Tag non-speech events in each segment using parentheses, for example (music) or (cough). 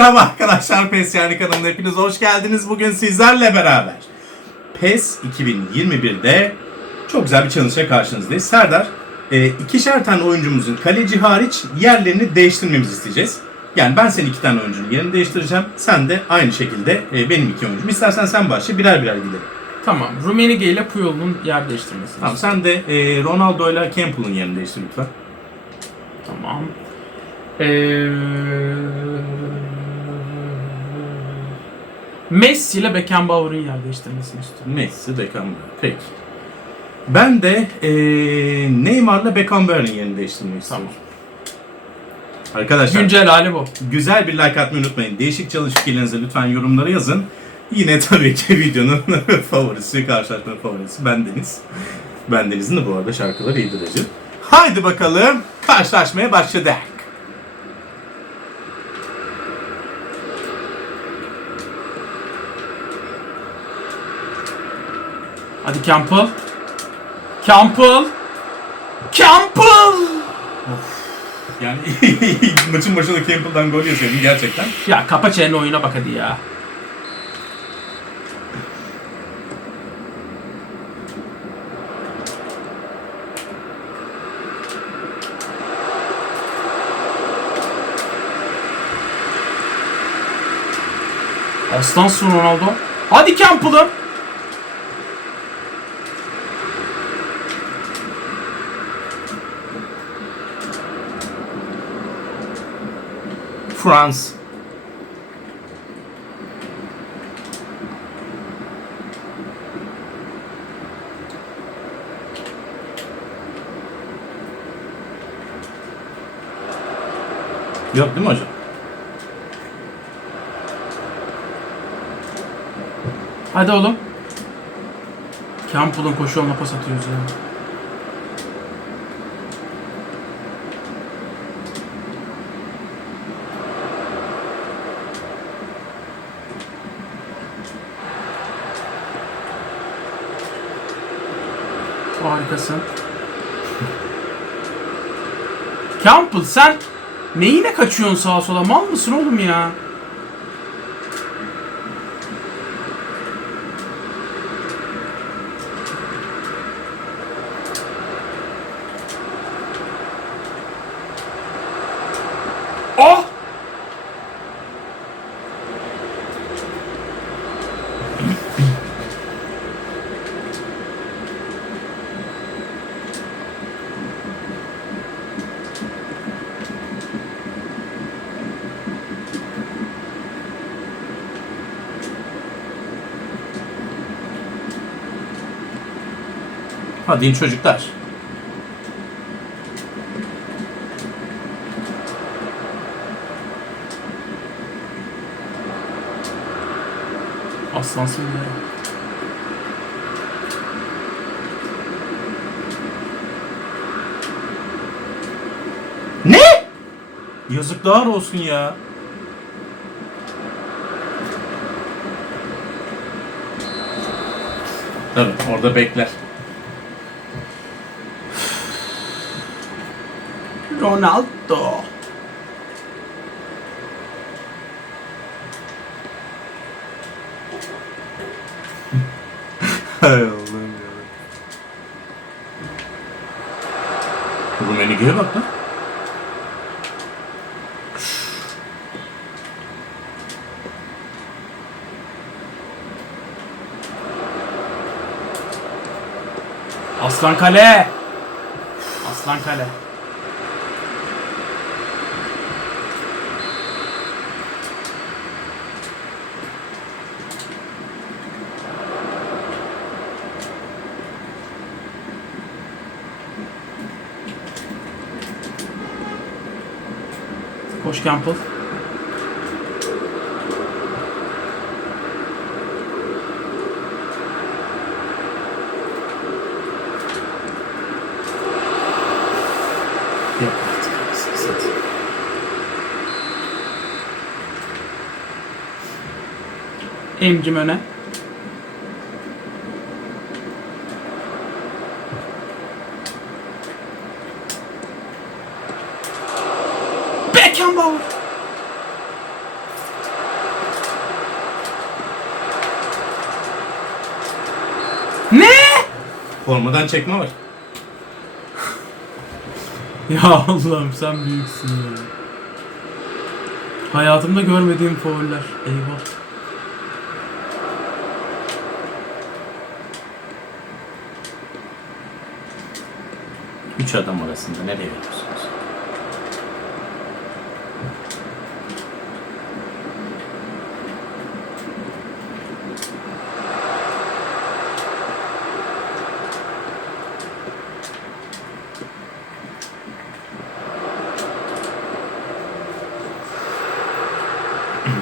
Merhaba arkadaşlar PES yani kanalına hepiniz hoş geldiniz. Bugün sizlerle beraber PES 2021'de çok güzel bir challenge'la karşınızdayız. Serdar, e, ikişer tane oyuncumuzun kaleci hariç yerlerini değiştirmemizi isteyeceğiz. Yani ben senin iki tane oyuncunun yerini değiştireceğim. Sen de aynı şekilde e, benim iki oyuncum. İstersen sen başla birer birer gidelim. Tamam. Rumenige ile Puyol'un yer değiştirmesi. Tamam sen de e, Ronaldo ile Campbell'ın yerini değiştir lütfen. Tamam. Ee... Messi ile Beckenbauer'ın yer değiştirmesini istiyorum. Messi, Beckenbauer. Peki. Ben de e, Neymar'la Beckenbauer'ın yerini değiştirmek istiyorum. Arkadaşlar Güncel hali bu. güzel bir like atmayı unutmayın. Değişik challenge fikirlerinizi lütfen yorumlara yazın. Yine tabii ki videonun (laughs) favorisi, karşılaşmanın favorisi bendeniz. Bendenizin de bu arada şarkıları iyidir Recep. Haydi bakalım karşılaşmaya başladık. Hadi Campbell. Campbell. Campbell! Yani (laughs) maçın başında Campbell'dan gol yeseydin gerçekten. Ya kapa çeneni oyuna bak hadi ya. Aslansın Ronaldo. Hadi Campbell'ım. France. Yok değil mi hocam? Hadi oğlum. Campbell'ın koşu yoluna pas atıyoruz ya. Harikasın. Campbell sen neyine kaçıyorsun sağa sola? Mal mısın oğlum ya? Hadi in çocuklar. Aslansın ya. Ne? Yazıklar olsun ya. Tabii orada bekler. Ronaldo. Hay Allah'ım ya. Rumenige'ye bak lan. Aslan kale. Aslan kale. Koş Campbell. Yok. Emcim öne. wow. Ne? Formadan çekme var. (laughs) ya Allah'ım sen büyüksün ya. Hayatımda görmediğim fauller. Eyvah. Üç adam arasında nereye gidiyorsun?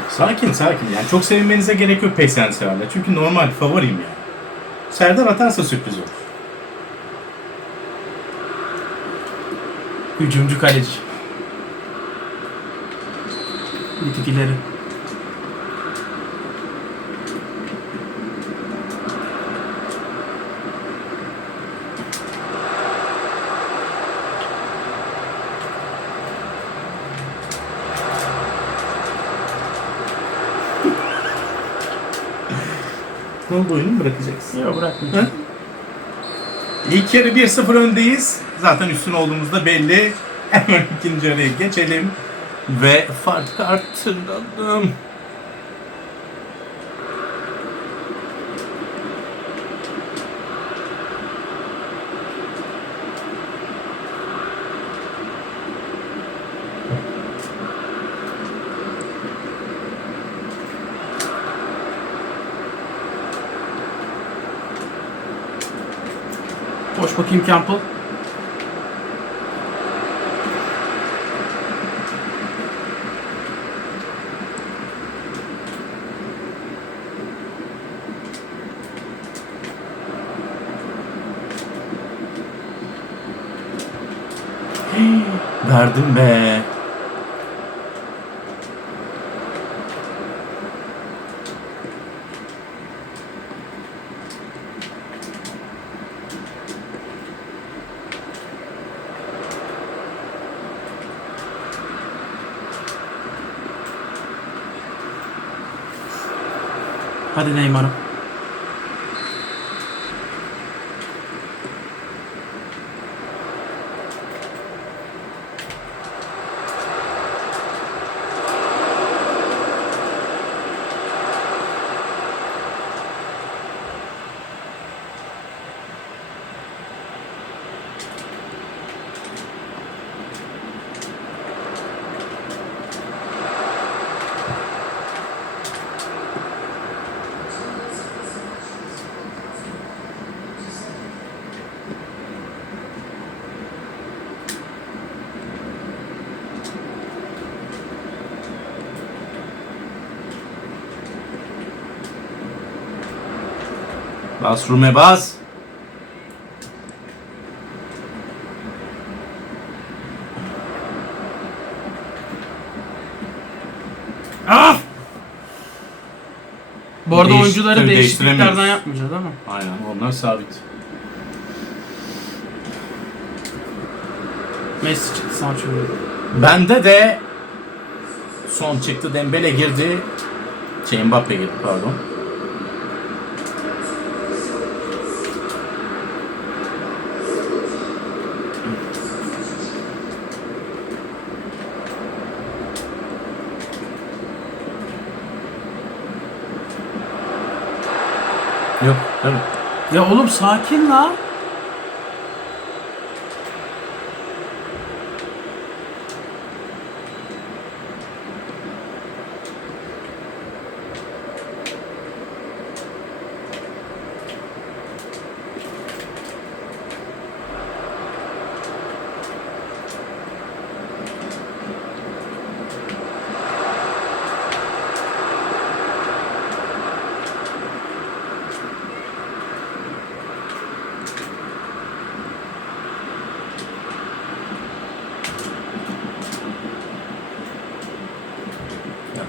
Sakin sakin yani çok sevinmenize gerek yok PES'en severler. Çünkü normal favorim yani. Serdar atarsa sürpriz olur. Hücumcu kaleci. Bir ileri. Oldu oyunu mu bırakacaksın? Yok bırakmayacağım. Hı? İlk yarı 1-0 öndeyiz. Zaten üstün olduğumuz da belli. Hemen ikinci araya geçelim. Ve fark arttıralım. Boş bakayım Campbell. Verdim be. Hadi Bas Rume bas. Ah! Bu arada Değiş- oyuncuları tabii değişikliklerden değiştiremiyoruz. yapmayacağız ama. Aynen onlar sabit. Messi çıktı Sancho. girdi. Bende de son çıktı Dembele girdi. Şey Mbappe girdi pardon. Ya oğlum sakin la.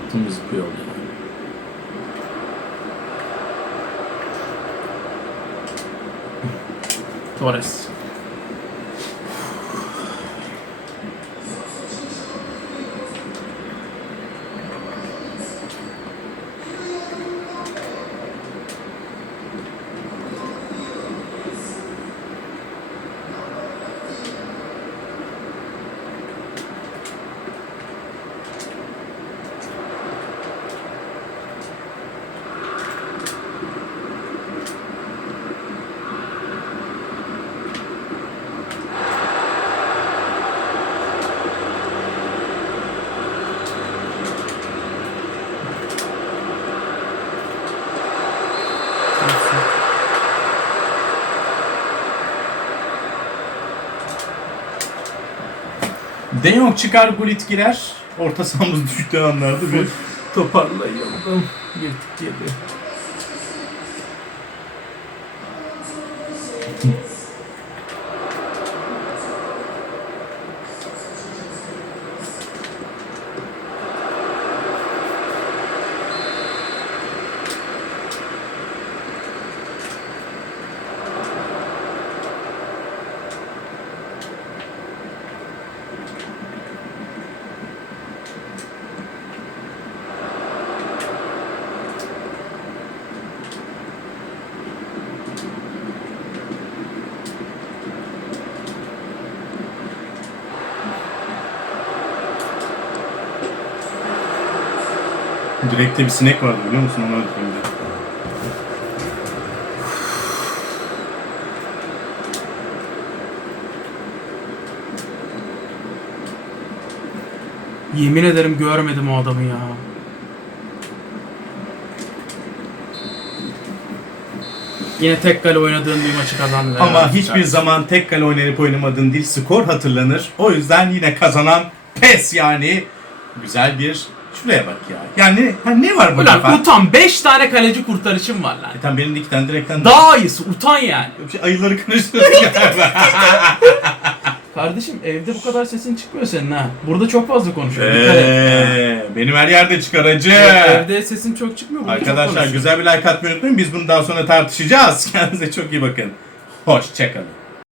Yaptığımız bir. Torres. De Jong çıkar Gullit girer. Orta sahamız (laughs) düştüğü anlarda bir toparlayalım. Girdik geri. (laughs) Direkte bir sinek vardı biliyor musun? Onu öldüreyim de. Yemin ederim görmedim o adamı ya. Yine tek kale oynadığın bir maçı kazandı. Ama hiçbir zaman tek kale oynayıp oynamadığın değil skor hatırlanır. O yüzden yine kazanan PES yani. Güzel bir şuraya bak ya. Yani ha, ne var bu defa? Ulan utan 5 tane kaleci kurtarışım var lan. E tamam benim de iki tane direkten Daha iyisi utan yani. Şey, ayıları karıştırdık galiba. (laughs) Kardeşim evde bu kadar sesin çıkmıyor senin ha. Burada çok fazla konuşuyor. Dikkat et. Eee, benim her yerde çıkaracı. Evde sesin çok çıkmıyor. burada çok Arkadaşlar konuşuyor. güzel bir like atmayı unutmayın. Biz bunu daha sonra tartışacağız. (laughs) Kendinize çok iyi bakın. Hoşçakalın.